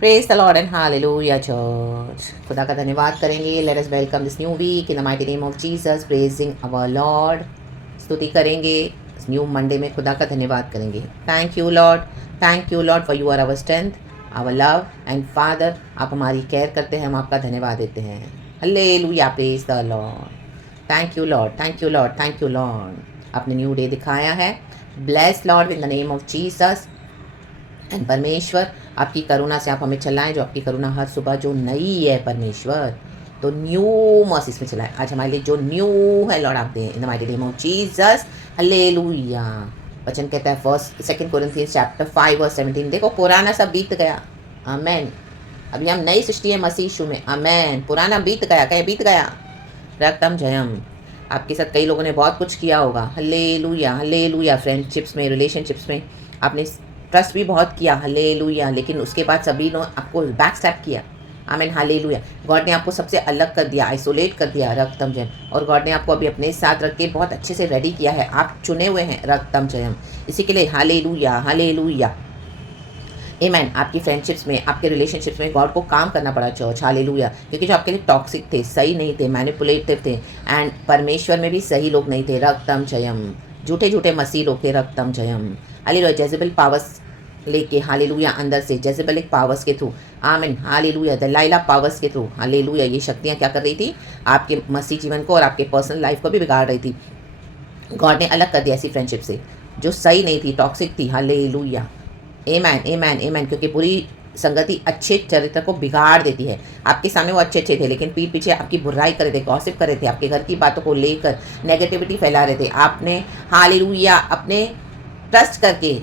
Praise the lord and hallelujah church. खुदा का धन्यवाद करेंगे। Let us welcome this new week in the mighty name of Jesus, praising our lord. स्तुति करेंगे इस न्यू मंडे में, खुदा का धन्यवाद करेंगे। Thank you lord for you are our strength, our love and father. आप हमारी केयर करते हैं, हम आपका धन्यवाद देते हैं। Hallelujah, praise the Lord. Thank you Lord, thank you Lord, thank you Lord. आपने न्यू डे दिखाया है। Bless Lord in the name of Jesus and परमेश्वर, आपकी करुणा से आप हमें चलाएं, जो आपकी करुणा हर सुबह जो नई है परमेश्वर, तो न्यू मर्सीज में चलाएं। आज हमारे लिए जो न्यू है लॉर्ड आप दें इन the mighty name of Jesus. Hallelujah. वचन कहता है फर्स्ट सेकंड कोरिन्थियंस चैप्टर 5 वर्स 17, देखो पुराना सब बीत गया, आमेन, अभी हम नई सृष्टि है मसीह यीशु में, आमेन। पुराना बीत गया, कहे बीत गया, रक्तम जयम। आपके साथ कई लोगों ने बहुत कुछ किया होगा, हालेलुया हालेलुया। फ्रेंडशिप्स में, रिलेशनशिप्स में आपने ट्रस्ट भी बहुत किया, हालेलुया, लेकिन उसके बाद सभी ने आपको बैक स्टैप किया, आमीन, हालेलुया। गॉड ने आपको सबसे अलग कर दिया, आइसोलेट कर दिया, रक्तम जयम। और गॉड ने आपको अभी अपने साथ रख के बहुत अच्छे से रेडी किया है, आप चुने हुए हैं, रक्तम जयम। इसी के लिए हालेलुया हालेलुया, आमीन। आपकी फ्रेंडशिप्स में, आपके रिलेशनशिप्स में गॉड को काम करना पड़ा चर्च, हालेलुया, क्योंकि जो आपके लिए टॉक्सिक थे, सही नहीं थे, मैनिपुलेटिव थे, एंड परमेश्वर में भी सही लोग नहीं थे, रक्तम जयम। झूठे झूठे मसीह लोग थे, रक्तम जयम, हालेलुया। जेजेबेल पावर्स लेके, हालेलुया, अंदर से जेजेबेलिक पावर्स के थ्रू, आमीन, हालेलुया, दलाइला पावर्स के थ्रू, हालेलुया, ये शक्तियाँ क्या कर रही थी, आपके मसीह जीवन को और आपके पर्सनल लाइफ को भी बिगाड़ रही थी। गॉड ने अलग कर दिया ऐसी फ्रेंडशिप से जो सही नहीं थी, टॉक्सिक थी, हालेलुया, आमेन आमेन आमेन। क्योंकि बुरी संगति अच्छे चरित्र को बिगाड़ देती है। आपके सामने वो अच्छे थे, लेकिन पीठ पीछे आपकी बुराई कर रहे थे, गॉसिप कर रहे थे, आपके घर की बातों को लेकर नेगेटिविटी फैला रहे थे। आपने हालेलुया अपने ट्रस्ट करके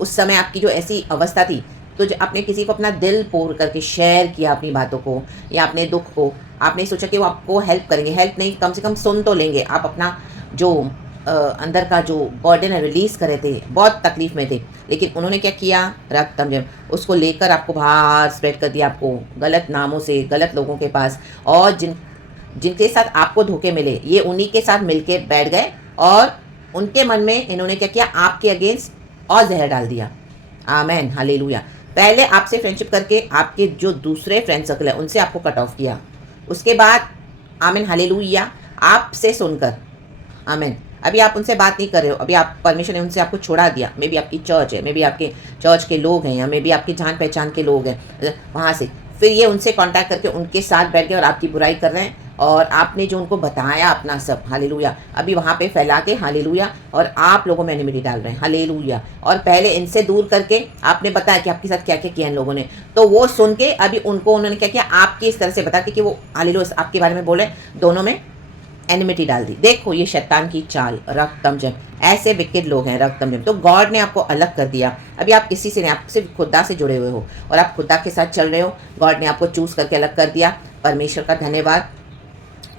उस समय आपकी जो ऐसी अवस्था थी, तो जो आपने किसी को अपना दिल पोर करके शेयर किया अपनी बातों को या अपने दुख को, आपने सोचा कि वो आपको हेल्प करेंगे, हेल्प नहीं कम से कम सुन तो लेंगे। आप अपना जो अंदर का जो बर्डन है रिलीज़ करे थे, बहुत तकलीफ में थे, लेकिन उन्होंने क्या किया, रक्तम जब उसको लेकर आपको बाहर स्प्रेड कर दिया, आपको गलत नामों से, गलत लोगों के पास, और जिनके साथ आपको धोखे मिले, ये उन्हीं के साथ मिलके बैठ गए और उनके मन में इन्होंने क्या किया, आपके अगेंस्ट और जहर डाल दिया, आमेन, हालेलुया। पहले आपसे फ्रेंडशिप करके आपके जो दूसरे फ्रेंड सर्कल है उनसे आपको कट ऑफ किया, उसके बाद आमेन, हालेलुया, आपसे सुनकर, आमेन, अभी आप उनसे बात नहीं कर रहे हो, अभी आप परमेश्वर ने उनसे आपको छोड़ा दिया। मे बी आपकी चर्च है, मे बी आपके चर्च के लोग हैं, या मे बी आपकी जान पहचान के लोग हैं, वहाँ से फिर ये उनसे कांटेक्ट करके उनके साथ बैठ गए और आपकी बुराई कर रहे हैं, और आपने जो उनको बताया अपना सब, हालेलुया, अभी वहाँ पे फैला के, हालेलुया, और आप लोगों में एनिमिटी डाल रहे हैं, हालेलुया। और पहले इनसे दूर करके आपने बताया कि आपके साथ क्या क्या किया इन लोगों ने, तो वो सुन के अभी उनको उन्होंने क्या किया, आपकी इस तरह से बता के कि वो हालेलुया आपके बारे में बोले, दोनों में एनिमिटी डाल दी। देखो ये शैतान की चाल, रक्तम जम, ऐसे विकेट लोग हैं, रक्तम जम। तो गॉड ने आपको अलग कर दिया, अभी आप किसी से नहीं, आप सिर्फ खुदा से जुड़े हुए हो और आप खुदा के साथ चल रहे हो। गॉड ने आपको चूज करके अलग कर दिया, परमेश्वर का धन्यवाद,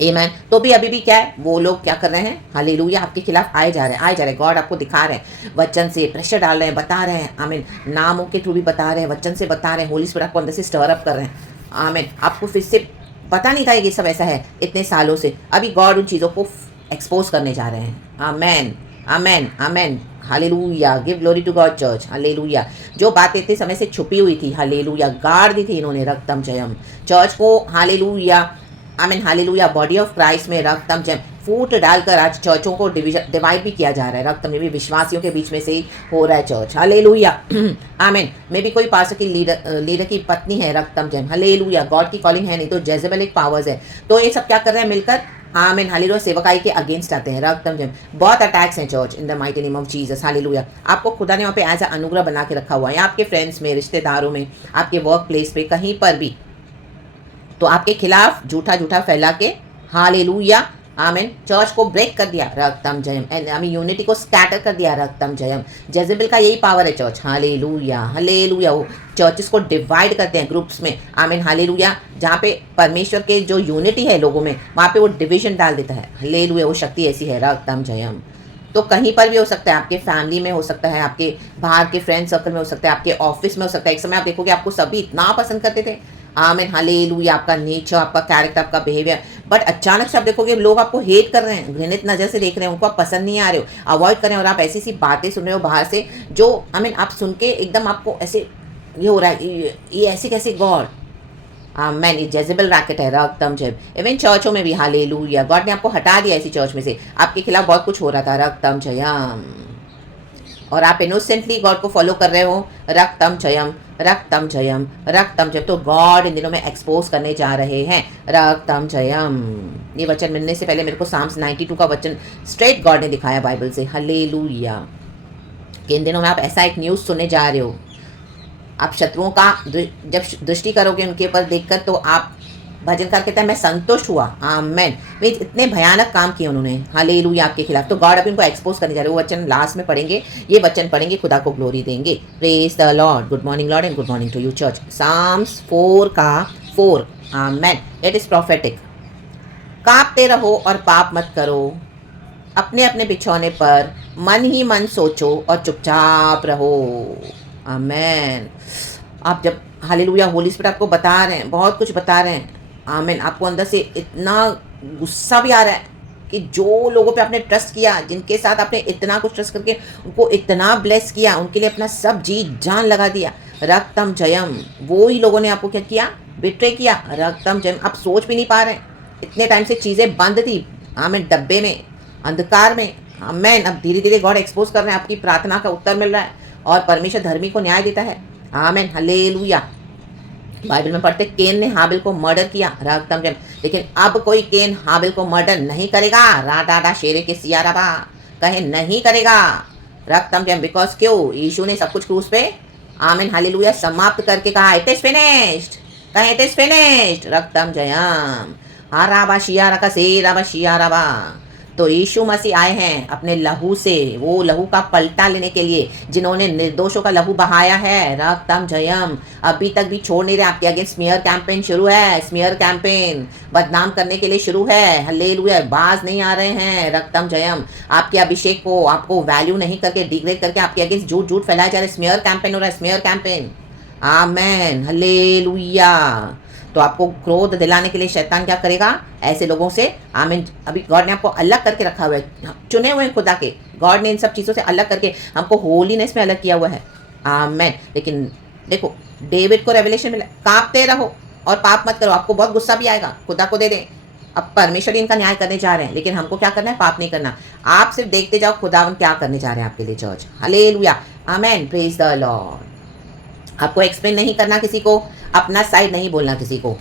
आमेन। तो भी अभी भी क्या है, वो लोग क्या कर रहे हैं, हालेलुया, आपके खिलाफ आए जा रहे हैं। गॉड आपको दिखा रहे हैं, वचन से प्रेशर डाल रहे हैं, बता रहे हैं, आमीन, नामों के थ्रू भी बता रहे हैं, वचन से बता रहे हैं, होली स्पिरिट आपको अंदर से स्टर अप कर रहे हैं, आमीन। आपको फिर से पता नहीं था ये सब ऐसा है इतने सालों से, अभी गॉड उन चीज़ों को एक्सपोज करने जा रहे हैं, amen amen amen, hallelujah, give glory to God church, hallelujah. जो बात इतने समय से छुपी हुई थी, हालेलुया, गाड़ दी थी इन्होंने, रक्तम जयम, चर्च को, हालेलुया, आमीन, हालेलुया, बॉडी ऑफ क्राइस्ट में रक्तम जयम फूट डालकर आज चर्चों को डिवाइड भी किया जा रहा है, रक्तम में भी विश्वासियों के बीच में से ही हो रहा है चर्च, हालेलुया, आमीन। मे भी कोई पास्टर की लीडर की पत्नी है, रक्तम जयम, हालेलुया, गॉड की कॉलिंग है, नहीं तो जेजेबेलिक पावर्स है, तो ये सब क्या कर रहे हैं मिलकर, आमीन, हालेलुया, सेवकाई के अगेंस्ट आते हैं, रक्तम जयम। बहुत अटैक्स हैं church, in the mighty name of Jesus, hallelujah. आपको खुदा ने वहाँ पे एज अ अनुग्रह बना के रखा हुआ है, आपके फ्रेंड्स में, रिश्तेदारों में, आपके वर्क प्लेस पे, कहीं पर भी, तो आपके खिलाफ झूठा झूठा फैला के, हालेलुया, आमीन, चर्च को ब्रेक कर दिया, रक्तम जयम, आमीन, यूनिटी को स्कैटर कर दिया, रक्तम जयम। जेजेबेल का यही पावर है चर्च, हालेलुया हालेलुया। वो चर्चेस को डिवाइड करते हैं ग्रुप्स में, आमीन, हालेलुया, जहाँ पे परमेश्वर के जो यूनिटी है लोगों में, वहाँ पे वो डिविजन डाल देता है, हालेलुया, वो शक्ति ऐसी है, रक्तम जयम। तो कहीं पर भी हो सकता है, आपके फैमिली में हो सकता है, आपके बाहर के फ्रेंड सर्कल में हो सकता है, आपके ऑफिस में हो सकता है। एक समय आप देखोगे आपको सभी इतना पसंद करते थे, आमीन, हालेलुया, आपका नेचर, आपका कैरेक्टर, आपका बिहेवियर, बट अचानक से आप देखोगे लोग आपको हेट कर रहे हैं, घृणित नज़र से देख रहे हैं, उनको आप पसंद नहीं आ रहे हो, अवॉइड कर रहे हैं, और आप ऐसी सी बातें सुन रहे हो बाहर से जो आमीन आप सुन के एकदम आपको ऐसे ये हो रहा है, ये ऐसे कैसे गॉड। मैन, ये जेजेबल रैकेट है, रक्तम जब इवन चर्चों में भी, हालेलुया, गॉड ने आपको हटा दिया ऐसी चर्च में से, आपके खिलाफ बहुत कुछ हो रहा था, रक्तम जयम, और आप इनोसेंटली गॉड को फॉलो कर रहे हो, रक्तम जयम, रक्तम जयम, रक्तम जयम, तो गॉड इन दिनों में एक्सपोज करने जा रहे हैं, रक्तम जयम। ये वचन मिलने से पहले मेरे को साम्स 92 का वचन स्ट्रेट गॉड ने दिखाया बाइबल से, हालेलुया, कि इन दिनों में आप ऐसा एक न्यूज़ सुनने जा रहे हो। आप शत्रुओं का जब दृष्टि करोगे उनके ऊपर देखकर, तो आप, भजनकार कहता है मैं संतुष्ट हुआ, आमेन, वे इतने भयानक काम किए उन्होंने, हालेलुया, आपके खिलाफ, तो गॉड अब इनको एक्सपोज करने जा रहे हैं। वो वचन लास्ट में पढ़ेंगे, ये वचन पढ़ेंगे, खुदा को ग्लोरी देंगे। Praise the lord, good morning lord and good morning to you church. Psalms 4 का 4, आमेन, इट इज प्रॉफेटिक। कांपते रहो और पाप मत करो, अपने अपने बिछौने पर मन ही मन सोचो और चुपचाप रहो, आमेन। आप जब, हालेलुया, होली स्पिरिट आपको बता रहे हैं, बहुत कुछ बता रहे हैं, आमेन, आपको अंदर से इतना गुस्सा भी आ रहा है कि जो लोगों पे आपने ट्रस्ट किया, जिनके साथ आपने इतना कुछ ट्रस्ट करके उनको इतना ब्लेस किया, उनके लिए अपना सब जी जान लगा दिया, रक्तम जयम, वो ही लोगों ने आपको क्या किया, बिट्रे किया, रक्तम जयम। आप सोच भी नहीं पा रहे हैं, इतने टाइम से चीज़ें बंद थी, आमेन, डब्बे में, अंधकार में, आमेन, अब धीरे धीरे गॉड एक्सपोज कर रहे हैं, आपकी प्रार्थना का उत्तर मिल रहा है, और परमेश्वर धर्मी को न्याय देता है, आमेन, हालेलुया। बाइबल में पढ़ते केन ने हाबिल को मर्डर किया, रक्तम जयम, लेकिन अब कोई केन हाबिल को मर्डर नहीं करेगा, राडा शेरे के सियाराबा, कहे नहीं करेगा, रक्तम जयम, बिकॉज क्यों, यीशु ने सब कुछ क्रूस पे, आमीन, हालेलुया, समाप्त करके कहा, इट इज फिनिश्ड, कहे इट इज फिनिश्ड, रक्तम जयम, हाराबा शियारा का सेराबा शियाराबा। तो यीशु मसीह आए हैं अपने लहू से, वो लहू का पलटा लेने के लिए, जिन्होंने निर्दोषों का लहू बहाया है, रक्तम जयम, अभी तक भी छोड़ नहीं रहे, आपके अगेंस्ट स्मीयर कैंपेन शुरू है, स्मीयर कैंपेन बदनाम करने के लिए शुरू है, हालेलुया, बाज नहीं आ रहे हैं, रक्तम जयम, आपके अभिषेक को, आपको वैल्यू नहीं करके, डिग्रेड करके आपके अगेंस्ट झूठ झूठ फैलाया जा रहा है, स्मीयर कैंपेन हो रहा है, स्मीयर कैंपेन, आमेन, हालेलुया। तो आपको क्रोध दिलाने के लिए शैतान क्या करेगा, ऐसे लोगों से, आमीन, अभी गॉड ने आपको अलग करके रखा हुआ है, चुने हुए हैं खुदा के, गॉड ने इन सब चीज़ों से अलग करके हमको होलीनेस में अलग किया हुआ है, आमीन। लेकिन देखो, डेविड को रेवलेशन मिला, कांपते रहो और पाप मत करो, आपको बहुत गुस्सा भी आएगा, खुदा को दे दें, अब परमेश्वर इनका न्याय करने जा रहे हैं, लेकिन हमको क्या करना है, पाप नहीं करना, आप सिर्फ देखते जाओ खुदावन क्या करने जा रहे हैं आपके लिए चर्च, हालेलुया, आमीन, प्रेज द लॉर्ड। आपको एक्सप्लेन नहीं करना किसी को, अपना साइड नहीं बोलना किसी को,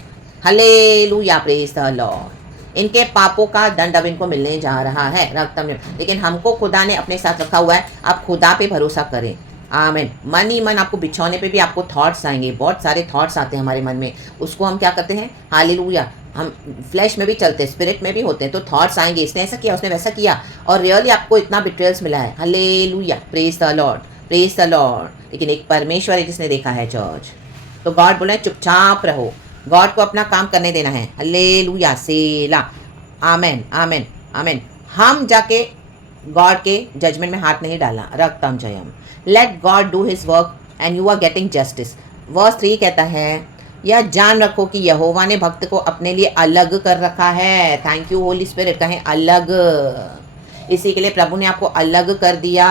हालेलुया, प्रेज द लॉर्ड। इनके पापों का दंड अब इनको मिलने जा रहा है, रक्तम, लेकिन हमको खुदा ने अपने साथ रखा हुआ है, आप खुदा पे भरोसा करें, आमीन। मन ही मन आपको बिछौने पे भी आपको थॉट्स आएंगे, बहुत सारे थॉट्स आते हैं हमारे मन में, उसको हम क्या करते हैं, हालेलुया, हम फ्लैश में भी चलते हैं, स्पिरिट में भी होते हैं, तो थॉट्स आएंगे, इसने ऐसा किया, उसने वैसा किया, और रियली आपको इतना बिट्रेयल्स मिला है, hallelujah, praise the Lord, praise the Lord. लेकिन एक परमेश्वर है जिसने देखा है चर्च, तो गॉड बोले चुपचाप रहो, गॉड को अपना काम करने देना है, हालेलुया, सेला, आमेन, आमेन, आमेन। हम जाके गॉड के जजमेंट में हाथ नहीं डालना, रक्तम जयम, let God do his work and you are getting justice. Verse 3 कहता है, यह जान रखो कि यहोवा ने भक्त को अपने लिए अलग कर रखा है, थैंक यू होली स्पिरिट, कहें अलग, इसी के लिए प्रभु ने आपको अलग कर दिया,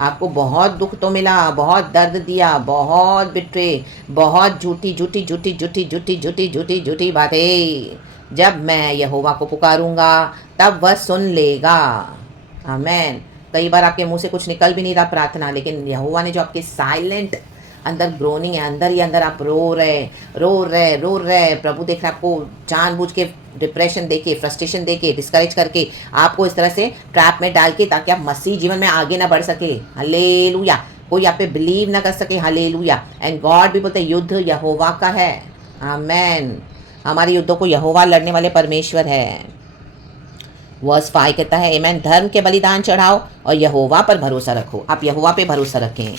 आपको बहुत दुख तो मिला, बहुत दर्द दिया, बहुत बिट्रे, बहुत झूठी झूठी झूठी झूठी झूठी झूठी झूठी झूठी बातें, जब मैं यहोवा को पुकारूंगा तब वह सुन लेगा, आमेन। कई बार आपके मुंह से कुछ निकल भी नहीं रहा प्रार्थना, लेकिन यहोवा ने जो आपके साइलेंट अंदर ग्रोनिंग है, अंदर ही अंदर आप रो रहे, प्रभु देख रहे आपको, जानबूझ के डिप्रेशन देके, फ्रस्ट्रेशन देके, डिस्करेज करके आपको इस तरह से ट्रैप में डाल के, ताकि आप मसीह जीवन में आगे ना बढ़ सके, हालेलुया, कोई आप पे बिलीव ना कर सके, हालेलुया। एंड गॉड भी बोलते युद्ध यहोवा का है, आमेन, हमारे युद्धों को यहोवा लड़ने वाले परमेश्वर है। वर्स 5 कहता है, आमेन, धर्म के बलिदान चढ़ाओ और यहोवा पर भरोसा रखो, आप यहोवा पे भरोसा रखें,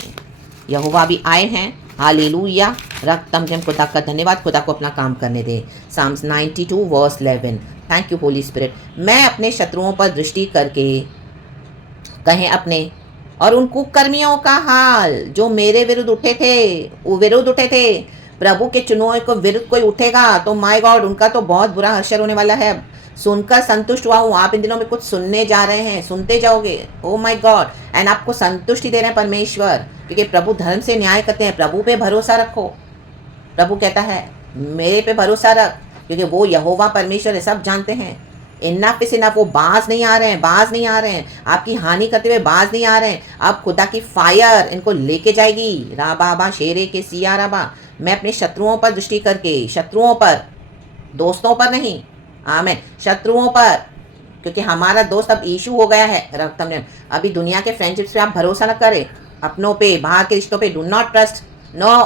यहोवा भी आए हैं, हालेलुया, रक्तम जयम, खुदा का धन्यवाद, खुदा को अपना काम करने दें। Psalms 92 verse 11, thank you holy spirit. मैं अपने शत्रुओं पर दृष्टि करके, कहें अपने और उन कुकर्मियों का हाल जो मेरे विरुद्ध उठे थे, वो विरुद्ध उठे थे, प्रभु के चुनाव को विरुद्ध कोई उठेगा तो माय गॉड, उनका तो बहुत बुरा हश्र होने वाला है। सुनकर संतुष्ट हुआ हूँ, आप इन दिनों में कुछ सुनने जा रहे हैं, सुनते जाओगे, ओ माय गॉड, एंड आपको संतुष्टि दे रहे हैं परमेश्वर, क्योंकि प्रभु धर्म से न्याय करते हैं। प्रभु पे भरोसा रखो। प्रभु कहता है मेरे पे भरोसा रख, क्योंकि वो यहोवा परमेश्वर है, सब जानते हैं। Enough is enough. वो बाज नहीं आ रहे हैं, बाज नहीं आ रहे हैं, आपकी हानि करते हुए बाज नहीं आ रहे हैं। अब खुदा की फायर इनको लेके जाएगी। राबा शेरे के सिया राबा। मैं अपने शत्रुओं पर दृष्टि करके, शत्रुओं पर, दोस्तों पर नहीं, आमीन, शत्रुओं पर, क्योंकि हमारा दोस्त अब यीशु हो गया है। रक्तम ने अभी दुनिया के फ्रेंडशिप्स पे आप भरोसा न करें, अपनों पे, बाहर के रिश्तों पे, do not trust, no,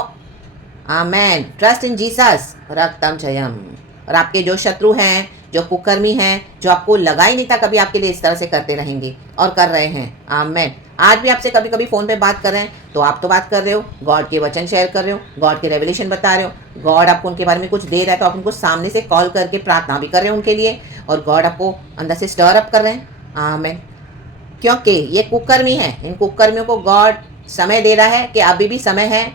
amen, trust in Jesus. रक्तम जयम। और आपके जो शत्रु हैं, जो कुकर्मी हैं, जो आपको लगा ही नहीं था कभी आपके लिए इस तरह से करते रहेंगे और कर रहे हैं, आमेन। आज भी आपसे कभी कभी फ़ोन पे बात कर रहे हैं, तो आप तो बात कर रहे हो, गॉड के वचन शेयर कर रहे हो, गॉड के रेवलेशन बता रहे हो, गॉड आपको उनके बारे में कुछ दे रहा है, तो आप उनको सामने से कॉल करके प्रार्थना भी कर रहे हो उनके लिए, और गॉड आपको अंदर से स्टर अप कर रहे हैं, आमेन। क्योंकि ये कुकर्मी है, इन कुकर्मियों को गॉड समय दे रहा है कि अभी भी समय है,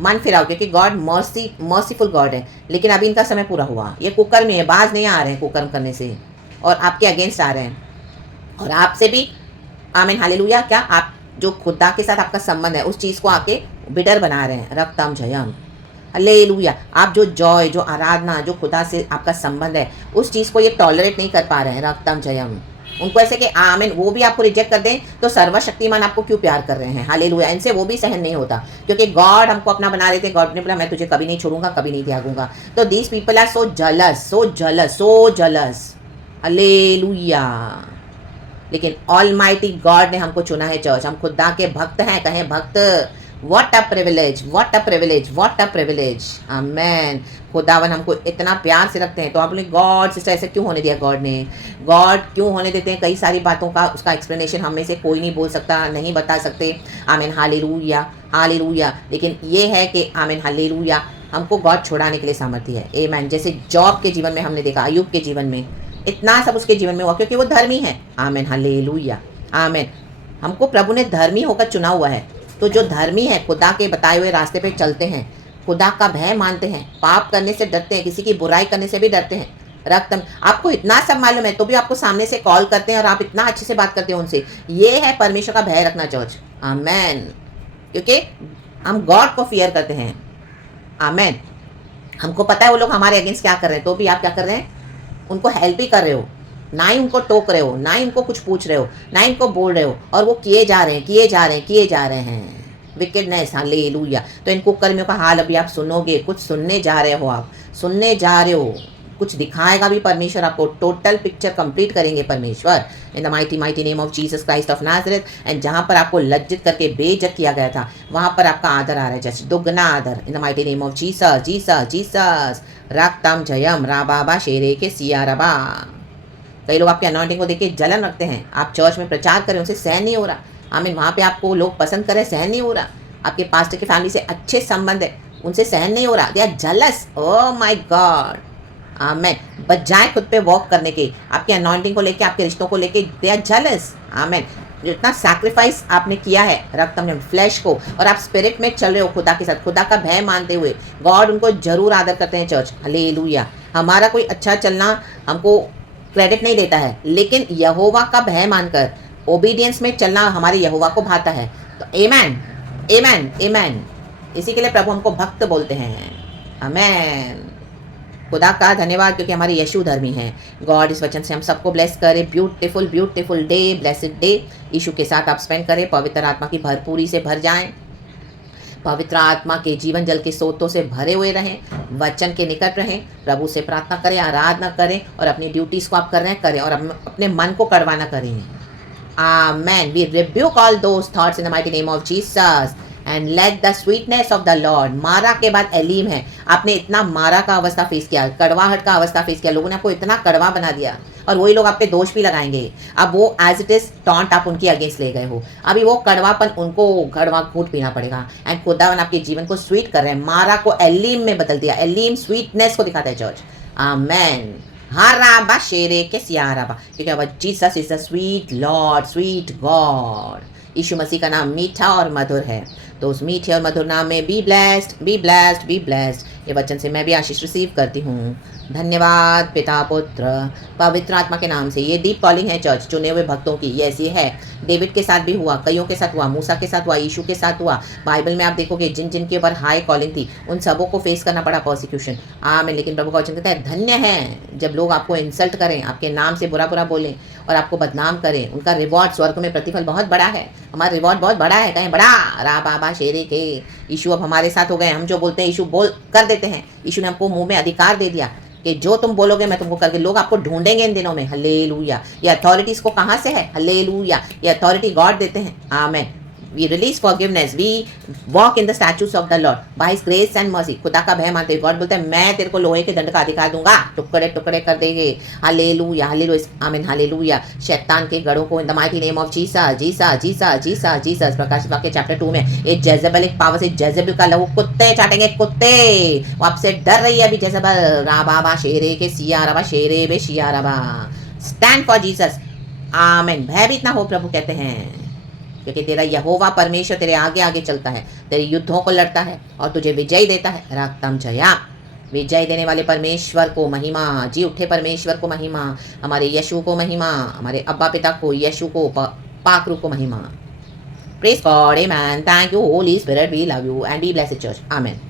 मन फिराओ, क्योंकि गॉड मर्सीफुल गॉड है। लेकिन अभी इनका समय पूरा हुआ। ये कुकर्मी है, बाज नहीं आ रहे हैं कुकर्म करने से, और आपके अगेंस्ट आ रहे हैं, और आपसे भी, आमीन, हालेलुया। क्या आप जो खुदा के साथ आपका संबंध है उस चीज़ को आके बिटर बना रहे हैं। रक्तम जयम, हालेलुया। आप जो जॉय, जो आराधना, जो खुदा से आपका संबंध है, उस चीज़ को ये टॉलरेट नहीं कर पा रहे हैं। रक्तम जयम। उनको ऐसे कि आमीन, वो भी आपको रिजेक्ट कर दें तो सर्वशक्तिमान आपको क्यों प्यार कर रहे हैं। हालेलुया। इनसे वो भी सहन नहीं होता, क्योंकि गॉड हमको अपना बना रहे थे। गॉड ने बोला मैं तुझे कभी नहीं छोड़ूंगा, कभी नहीं त्यागूंगा। तो these people are so jealous, so jealous, so jealous. Hallelujah. लेकिन ऑलमाइटी गॉड ने हमको चुना है चर्च। हम खुदा के भक्त हैं, कहें भक्त। What a privilege, what a privilege, what a privilege, amen. खुदावन हमको इतना प्यार से रखते हैं। तो आप बोले गॉड सिस्टर ऐसे क्यों होने दिया गॉड ने? गॉड क्यों होने देते हैं? कई सारी बातों का उसका एक्सप्लेनेशन हम में से कोई नहीं बोल सकता, नहीं बता सकते, आमीन, हालेलुया, हालेलुया। लेकिन ये है कि आमीन, हालेलुया, हमको गॉड छुड़ाने के लिए सामर्थ्य है, आमीन। जैसे जॉब के जीवन में हमने देखा, अय्यूब के जीवन में इतना सब उसके जीवन में हुआ क्योंकि वो धर्मी है, आमीन, हालेलुया, आमीन। हमको प्रभु ने धर्मी होकर चुना हुआ है। तो जो धर्मी है, खुदा के बताए हुए रास्ते पे चलते हैं, खुदा का भय मानते हैं, पाप करने से डरते हैं, किसी की बुराई करने से भी डरते हैं। रक्तम, आपको इतना सब मालूम है तो भी आपको सामने से कॉल करते हैं और आप इतना अच्छे से बात करते हैं उनसे। ये है परमेश्वर का भय रखना चर्च, आमेन। क्योंकि हम गॉड को फियर करते हैं, आमेन। हमको पता है वो लोग हमारे अगेंस्ट क्या कर रहे हैं, तो भी आप क्या कर रहे हैं? उनको हेल्प ही कर रहे हो, ना ही उनको टोक रहे हो, ना ही उनको कुछ पूछ रहे हो, ना ही उनको बोल रहे हो, और वो किए जा रहे हैं, किए जा रहे हैं, किए जा रहे हैं विकेडनेस। हालेलुया। तो इन कुकर्मियों का हाल अभी आप सुनोगे, कुछ सुनने जा रहे हो, आप सुनने जा रहे हो, कुछ दिखाएगा भी परमेश्वर आपको। टोटल पिक्चर कंप्लीट करेंगे परमेश्वर, इन the mighty mighty name of Jesus Christ of Nazareth. And जहाँ पर आपको लज्जित करके बेइज्जत किया गया था, वहाँ पर आपका आदर आ रहा है, जैसे दुगना आदर, in the mighty name of Jesus, Jesus, Jesus. रक्तम जयम, राबाबा शेरे के सिया रबा। कई लोग आपके अनॉइंटिंग को देख के जलन रखते हैं। आप चर्च में प्रचार करें, उनसे सहन नहीं हो रहा, आमीन। वहाँ पे आपको लोग पसंद करें, सहन नहीं हो रहा। आपके पास्टर की फैमिली से अच्छे संबंध है, उनसे सहन नहीं हो रहा, they are jealous, oh my God, amen. बजाय खुद पे वॉक करने के, आपके अनॉइंटिंग को लेके, आपके रिश्तों को लेके, दे आर जेलस, आमीन। जितना सैक्रिफाइस आपने किया है रक्तम ने फ्लैश को, और आप स्पिरिट में चल रहे हो खुदा के साथ, खुदा का भय मानते हुए, गॉड उनको जरूर आदर करते हैं चर्च, हालेलुया। हमारा कोई अच्छा चलना हमको क्रेडिट नहीं देता है, लेकिन यहोवा का भय मानकर ओबीडियंस में चलना हमारे यहोवा को भाता है। तो आमेन, आमेन, आमेन। इसी के लिए प्रभु हमको भक्त बोलते हैं, आमेन। खुदा का धन्यवाद, क्योंकि हमारे यीशु धर्मी हैं। गॉड इस वचन से हम सबको ब्लेस करे। Beautiful beautiful day, blessed day Yeshu के साथ आप स्पेंड करें। पवित्र आत्मा की भरपूरी से भर जाएं, पवित्र आत्मा के जीवन जल के स्रोतों से भरे हुए रहें, वचन के निकट रहें, प्रभु से प्रार्थना करें, आराधना करें, और अपनी ड्यूटीज़ को आप कर रहे हैं करें, और अपने मन को कड़वा ना करें। Amen. We rebuke all those thoughts in the mighty name of Jesus and let the sweetness of the Lord. मारा के बाद एलीम है। आपने इतना मारा का अवस्था फेस किया, कड़वाहट का अवस्था फेस किया, लोगों ने आपको इतना कड़वा बना दिया, और वही लोग आप पे दोष भी लगाएंगे। अब वो एज इट इज टॉन्ट आप उनके अगेंस्ट ले गए हो, अभी वो कड़वापन उनको कड़वा घूट पीना पड़ेगा। एंड खुदावन आपके जीवन को स्वीट कर रहे हैं, मारा को एलीम में बदल दिया। एलीम स्वीटनेस को दिखाता है चर्च, आमेन। हाराबा शेरे के सियाराबा, क्योंकि Jesus is the sweet Lord, sweet God. Yeshu Masih का नाम मीठा और मधुर है, तो उस मीठे और मधुर नाम में be blessed, be blessed, be blessed. ये वचन से मैं भी आशीष रिसीव करती हूँ। धन्यवाद पिता पुत्र पवित्र आत्मा के नाम से। ये डीप कॉलिंग है चर्च चुने हुए भक्तों की। यस ये है। डेविड के साथ भी हुआ, कईयों के साथ हुआ, मूसा के साथ हुआ, यीशु के साथ हुआ। बाइबल में आप देखोगे जिन जिन के ऊपर हाई कॉलिंग थी उन सबों को फेस करना पड़ा परसिक्यूशन। आमीन। लेकिन प्रभु का वचन कहता है धन्य है जब लोग आपको इंसल्ट करें, आपके नाम से बुरा बुरा बोलें और आपको बदनाम करें। उनका रिवॉर्ड स्वर्ग में प्रतिफल बहुत बड़ा है। हमारा रिवॉर्ड बहुत बड़ा है। कहें बड़ा रा बाबा शेरे के। यीशु अब हमारे साथ हो गए। हम जो बोलते हैं यीशु बोल कर देते हैं। यीशु ने हमको मुंह में अधिकार दे दिया कि जो तुम बोलोगे मैं तुमको करके। लोग आपको ढूंढेंगे इन दिनों में। हल्लेलुया। ये अथॉरिटी इसको कहाँ से है? हल्लेलुया। ये अथॉरिटी गॉड देते हैं। आमेन। We release forgiveness. We walk in the statutes of the Lord by His grace and mercy. खुदा का भय मानते हुए गॉड बोलता है मैं तेरे को लोहे के दंड का अधिकार दूंगा, टुकड़े टुकड़े कर देंगे। हालेलुया हालेलुया आमीन हालेलुया। शैतान के गढ़ों को इन the mighty name of Jesus Jesus Jesus Jesus Jesus. प्रकाशित वाक्य चैप्टर 2 में एक जेजेबल एक पावर से जेजेबल का लहू कुत्ते चाटेंगे कुत्ते। वो आपसे डर रही है अभी जेजेबल। राबाबा शेरे के सिया रबा शेरे बे शिया रबा। Stand for Jesus. आमीन। भयभीत ना हो प्रभु कहते हैं, क्योंकि तेरा यहोवा परमेश्वर तेरे आगे आगे चलता है, तेरे युद्धों को लड़ता है और तुझे विजय देता है। राक्तम जया। विजय देने वाले परमेश्वर को महिमा। जी उठे परमेश्वर को महिमा। हमारे यशु को महिमा। हमारे अब्बा पिता को, यशु को, पाकरू को महिमा। Praise God amen. Thank you holy spirit, we love you and be blessed church. Amen.